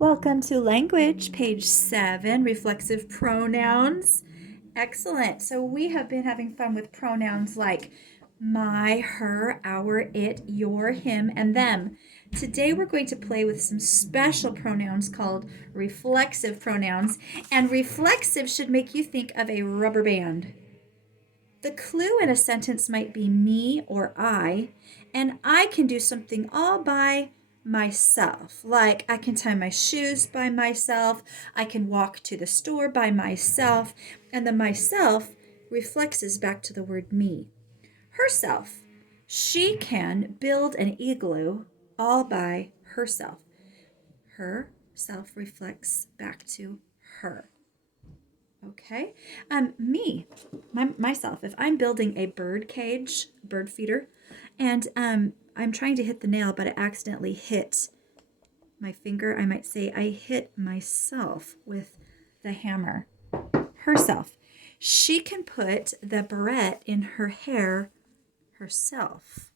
Welcome to language, page 7, reflexive pronouns. Excellent. So we have been having fun with pronouns like my, her, our, it, your, him, and them. Today we're going to play with some special pronouns called reflexive pronouns, and reflexive should make you think of a rubber band. The clue in a sentence might be me or I, and I can do something all by myself. Like I can tie my shoes by myself, I can walk to the store by myself, and the myself reflexes back to the word me. Herself. She can build an igloo all by herself. Her self reflects back to her. Okay. Myself, if I'm building a bird cage, bird feeder, and I'm trying to hit the nail, but I accidentally hit my finger, I might say I hit myself with the hammer. Herself. She can put the barrette in her hair herself.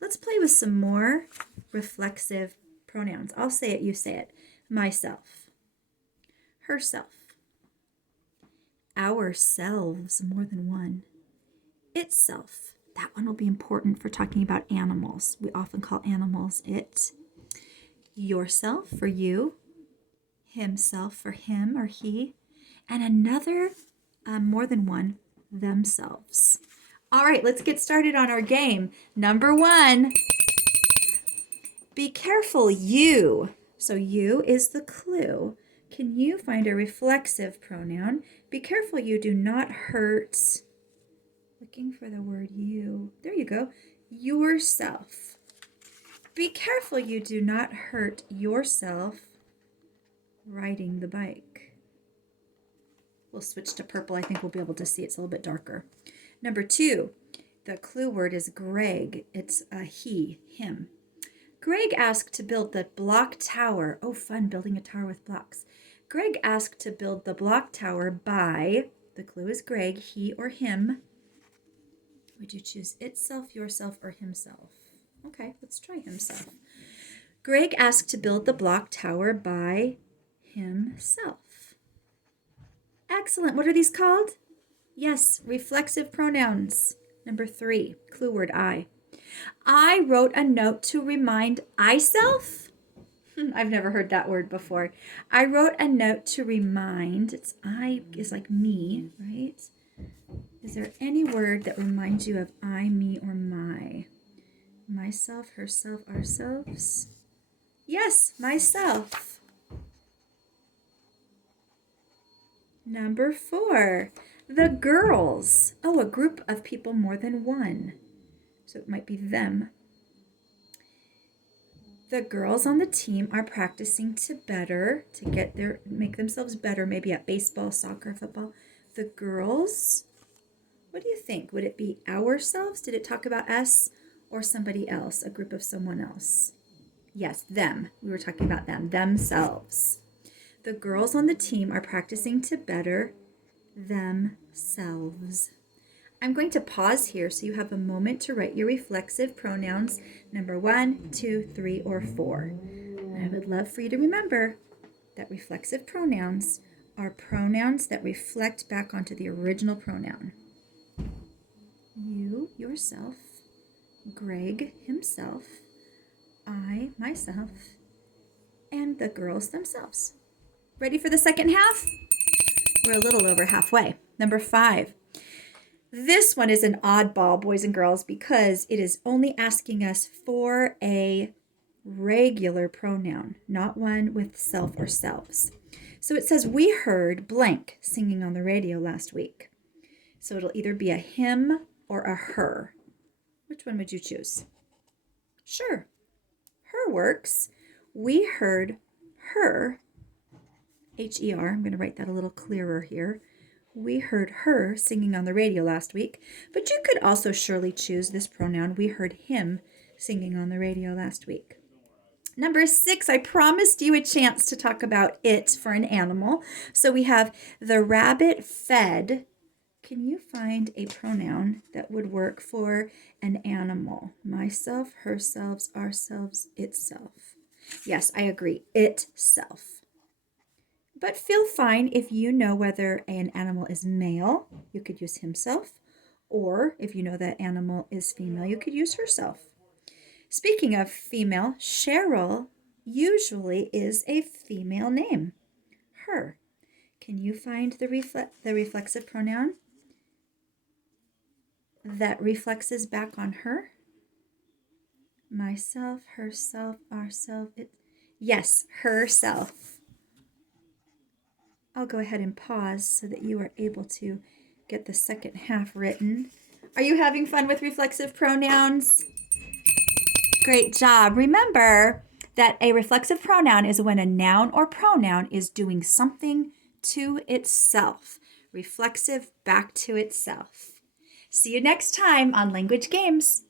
Let's play with some more reflexive pronouns. I'll say it, you say it. Myself. Herself. Ourselves, more than one. Itself. That one will be important for talking about animals. We often call animals it. Yourself for you. Himself for him or he. And another, more than one, themselves. All right, let's get started on our game. Number 1. Be careful, you. So you is the clue. Can you find a reflexive pronoun? Be careful you do not hurt. Looking for the word you. There you go. Yourself. Be careful you do not hurt yourself riding the bike. We'll switch to purple. I think we'll be able to see it's a little bit darker. Number 2, the clue word is Greg. It's a he, him. Greg asked to build the block tower. Oh, fun, building a tower with blocks. Greg asked to build the block tower by, the clue is Greg, he or him. Would you choose itself, yourself, or himself? Okay, let's try himself. Greg asked to build the block tower by himself. Excellent. What are these called? Yes, reflexive pronouns. Number 3, clue word I. I wrote a note to remind I-self. I've never heard that word before. I wrote a note to remind. It's I is like me, right? Is there any word that reminds you of I, me, or my? Myself, herself, ourselves? Yes, myself. Number 4, the girls. Oh, a group of people more than one. So it might be them. The girls on the team are practicing to make themselves better, maybe at baseball, soccer, football. The girls, what do you think? Would it be ourselves? Did it talk about us or somebody else, a group of someone else? Yes, them. We were talking about them, themselves. The girls on the team are practicing to better themselves. I'm going to pause here so you have a moment to write your reflexive pronouns, number 1, 2, 3, or 4. I would love for you to remember that reflexive pronouns are pronouns that reflect back onto the original pronoun. You, yourself, Greg, himself, I, myself, and the girls themselves. Ready for the second half? We're a little over halfway. Number 5. This one is an oddball, boys and girls, because it is only asking us for a regular pronoun, not one with self or selves. So it says, we heard blank singing on the radio last week. So it'll either be a him or a her. Which one would you choose? Sure, her works. We heard her, H-E-R. I'm going to write that a little clearer here. We heard her singing on the radio last week, but you could also surely choose this pronoun. We heard him singing on the radio last week. Number 6, I promised you a chance to talk about it for an animal. So we have the rabbit fed. Can you find a pronoun that would work for an animal? Myself, herself, ourselves, itself. Yes, I agree. Itself. But feel fine if you know whether an animal is male, you could use himself. Or if you know that animal is female, you could use herself. Speaking of female, Cheryl usually is a female name. Her. Can you find the reflexive pronoun that reflexes back on her? Myself, herself, ourself. Yes, herself. I'll go ahead and pause so that you are able to get the second half written. Are you having fun with reflexive pronouns? Great job. Remember that a reflexive pronoun is when a noun or pronoun is doing something to itself. Reflexive back to itself. See you next time on Language Games.